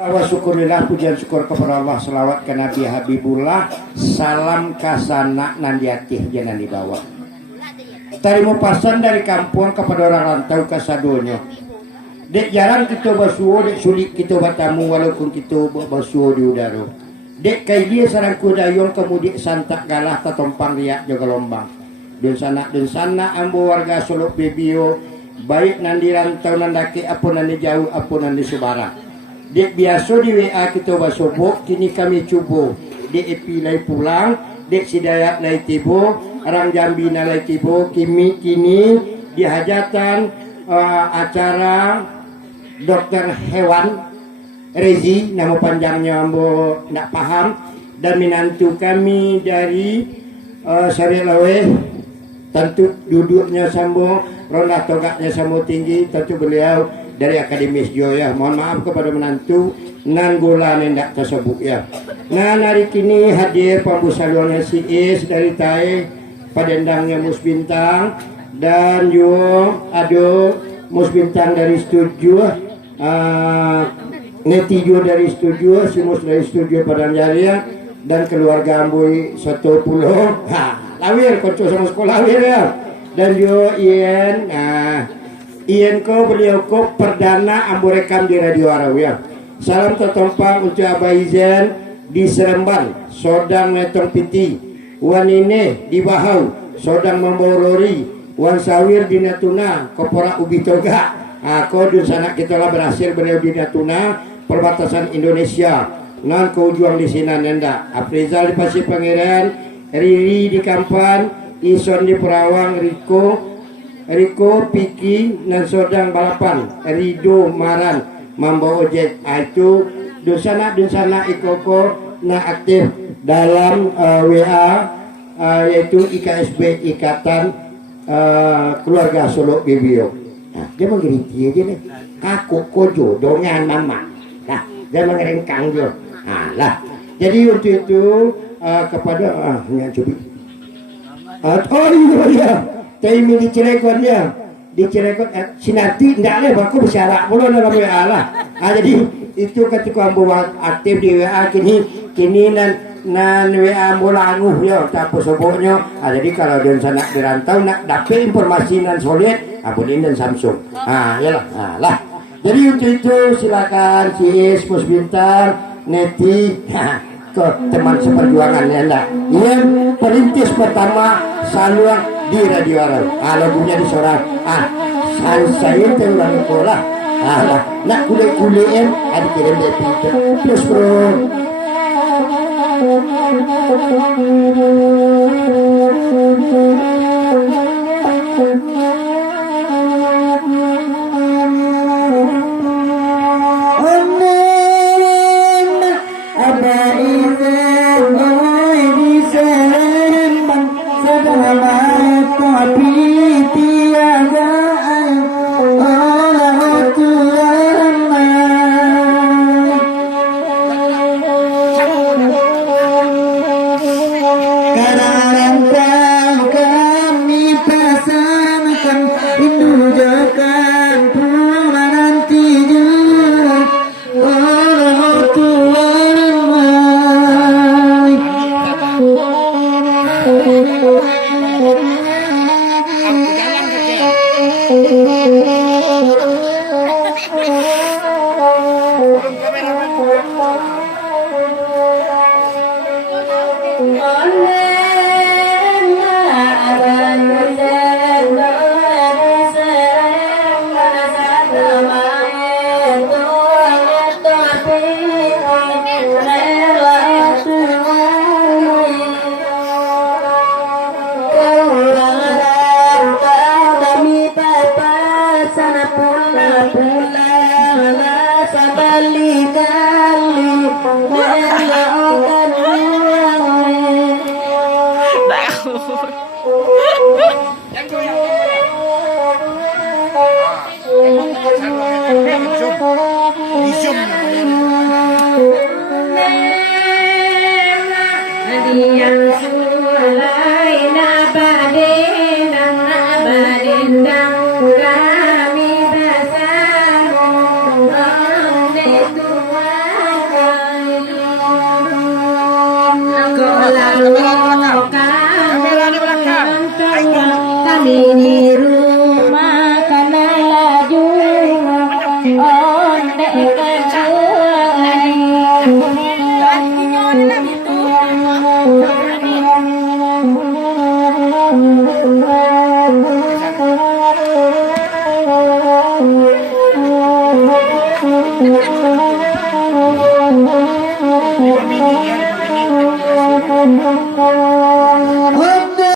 Wa syukurillah, pujian syukur kepada Allah, selawat ke Nabi Habibullah, salam kasana nandiatih jangan dibawa. Tarimu pasan dari kampung kepada orang rantau kasadonyo. Dek jarang kita basuh, dek sulit kita batamu walaupun kita basuh di udara. Dek kai dia sarang kudayong kemudian santak galah tatompang riak jaga lombang. Dan sana ambo warga Solo Bebio baik nandi rantau nandaki apa nandi jauh apa nandi subara. Dek biasa di WA kita basobok, kini kami cuba. Dek epi lai pulang, dek Sidayat lai tibo, orang Jambi na lai tibo, kini di hajatan acara dokter hewan Rezi, nama panjangnya ambo nak paham, dan menantu kami dari Sarelawe, tentu duduknya sambo, rondah togaknya sambo tinggi, tentu beliau dari akademis Joya. Mohon maaf kepada menantu nan gula nendak tersebut ya. Nah hari kini hadir pembusaluan SIS dari Tae padendangnya Mus Bintang dan yo ado Mus Bintang dari studio Netijo dari studio, si Mus dari studio Padang Jaya dan keluarga Amboi 10 lawir konco sama sekolah lawir ya. Dan yo Ian Ian ko beliau ko perdana ambo rekam di Radio Arawiya. Salam tertompang untuk Abah Izen di Seremban, Sodang Metong Piti, Wan Ine di Bahau, Sodang Mamborori, Wan Sawir di Natuna, Kopora Ubi Toga. Aku di sana kita lah berhasil beliau di Natuna, perbatasan Indonesia. Non kau juang di sini nenda. Aprizal di Pasir Pangeran, Riri di Kampan, Ison di Perawang, Riko, Piki, dan Sodang Balapan, Rido, Maran, Mambo Ojek. Itu dosana Ikoko na aktif dalam WA yaitu IKSB, Ikatan Keluarga Solo Bebio. Nah, dia mengerti aja nih, kaku kojo dongan mama. Nah, dia mengerengkang jo. Nah, lah. Jadi untuk itu kepada coba. Oh iya. Tapi di Cilegon ya, di Cilegon Sinati tidak ada, aku bicara mulu dalam WA lah. Jadi itu ketika ambo aktif di WA kini nan WA mula anguh ya, tak soboknya. Jadi kalau dia sana dirantau nak dapat informasi nan solid, abulin dan Samsung. Yalah, lah. Jadi untuk itu silakan Cis Mus Bintang, Neti, ke teman seperjuangan ya enggak. Yang perintis pertama saluang di Radio Arab. Lagunya di sorak. Saya terulang sekolah. Nak kule-kulein ada kirim dari terus bro. Kami bersama selalu kamera di belakang kami